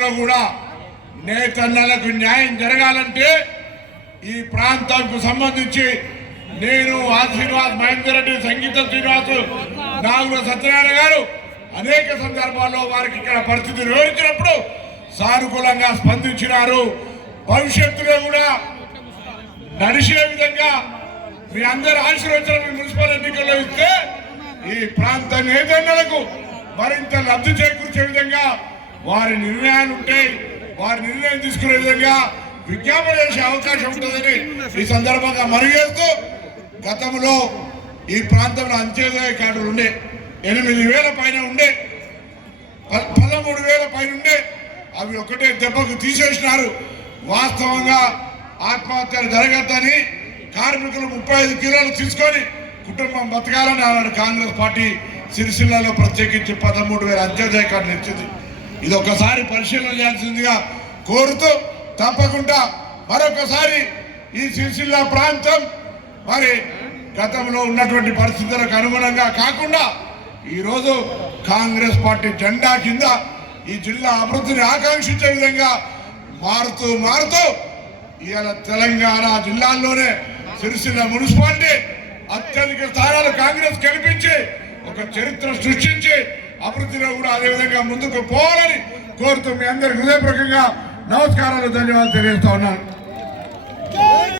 భవిష్యత్తులో కూడా నేతన్నలకు న్యాయం జరగాలంటే ఈ ప్రాంతానికి సంబంధించి నేను ఆశీర్వాద్ మహేందర్ రెడ్డి సంగీత శ్రీనివాస్ నాగుల సత్యనారాయణ గారు అనేక సందర్భాల్లో వారికి ఇక్కడ పరిస్థితి వివరించినప్పుడు సానుకూలంగా స్పందించినారు. భవిష్యత్తులో కూడా నడిచే విధంగా మీ అందరి ఆశీర్వచనం మున్సిపల్ ఎన్నికల్లో ఇస్తే ఈ ప్రాంత నేతన్నలకు మరింత లబ్ధి చేకూర్చే విధంగా వారి నిర్ణయాలు ఉంటాయి వారి నిర్ణయం తీసుకునే విధంగా విజ్ఞాపన చేసే అవకాశం ఉంటుందని ఈ సందర్భంగా మరుగేస్తూ గతంలో ఈ ప్రాంతంలో అంత్యోదయ కార్డులు ఉండే ఎనిమిది వేల పైన ఉండే ప- పదమూడు వేల పైన ఉండే అవి ఒకటే దెబ్బకు తీసేసినారు. వాస్తవంగా ఆత్మహత్యలు జరగద్దని కార్మికులు ముప్పై ఐదు కిలోలు తీసుకొని కుటుంబం బతకాలని ఆనాడు కాంగ్రెస్ పార్టీ. సిరిసిల్లలో ప్రత్యేకించి పదమూడు వేల అంత్యోదయ కార్డులు ఇచ్చింది. ఇది ఒకసారి పరిశీలన చేయాల్సిందిగా కోరుతూ తప్పకుండా మరొకసారి ఈ సిరిసిల్ల ప్రాంతం మరి గతంలో ఉన్నటువంటి పరిస్థితులకు అనుగుణంగా కాకుండా ఈరోజు కాంగ్రెస్ పార్టీ జెండా కింద ఈ జిల్లా అభివృద్ధిని ఆకాంక్షించే విధంగా మారుతూ మారుతూ ఇవాళ తెలంగాణ జిల్లాల్లోనే సిరిసిల్ల మున్సిపాలిటీ అత్యధిక స్థానాలు కాంగ్రెస్ కనిపించి ఒక చరిత్ర సృష్టించి అభివృద్ధిలో కూడా అదే విధంగా ముందుకు పోవాలని కోరుతూ మీ అందరి హృదయపూర్వకంగా నమస్కారాలు ధన్యవాదాలు తెలియజేస్తా ఉన్నాను.